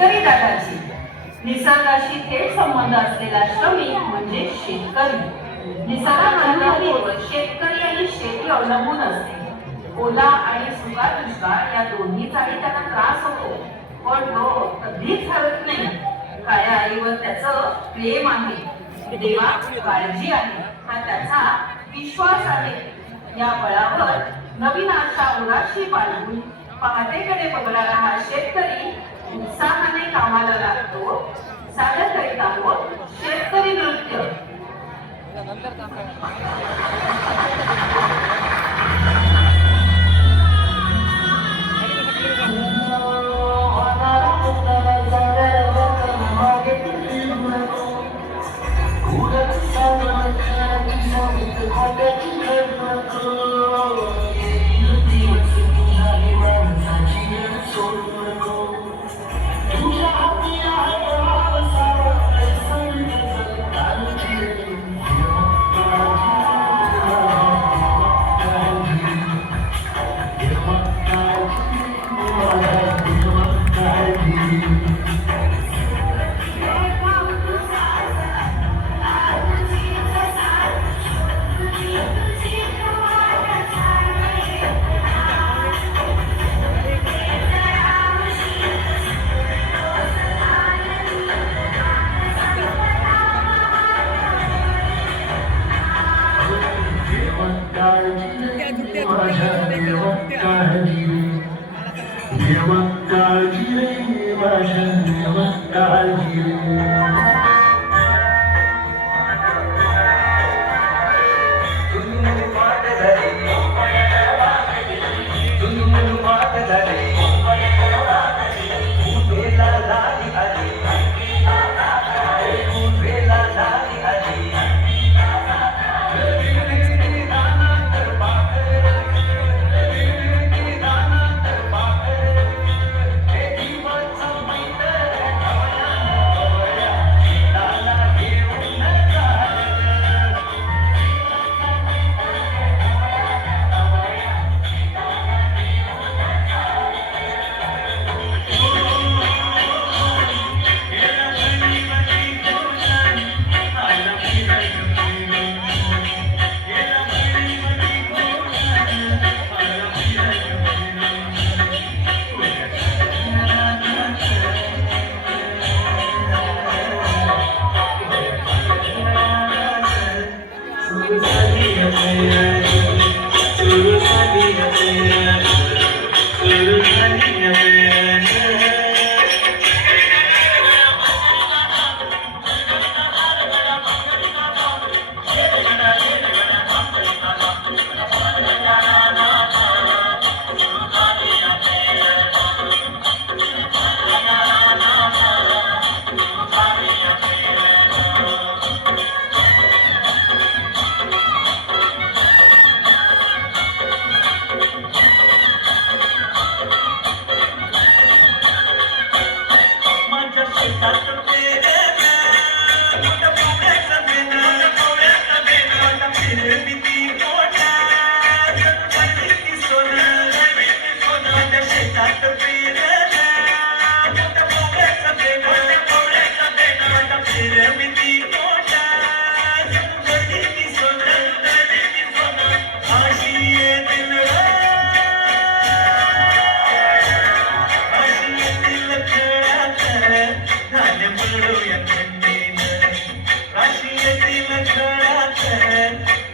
शेतकरी दादाची निसर्गाशी थेट संबंध असलेला श्रमिक म्हणजे शेतकरी। निसर्गावर शेतकरी आणि शेती अवलंबून असते। ओला आणि सुका दुष्काळ या दोन्हीचाही त्याला त्रास होतो, पण तो कधीच हरत नाही। काळ्या आईवर त्याचं प्रेम आहे, देवा काळजी आहे हा त्याचा विश्वास आहे। या बळावर नवीन आशा उराशी बाळगून पहाटेकडे बघणारा हा शेतकरी उत्साहाने कामाला लागतो। सादर करीत आहोत शेतकरी नृत्य।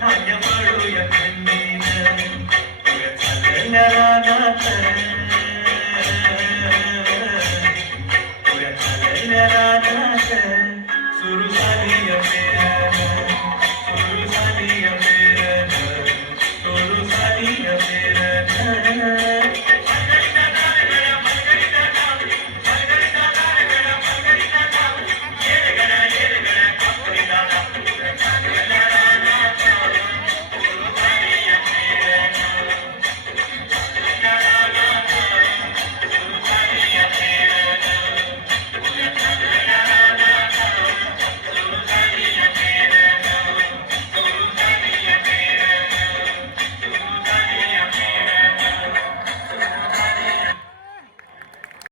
धान्य पडूया थंडीनं, झालं नातं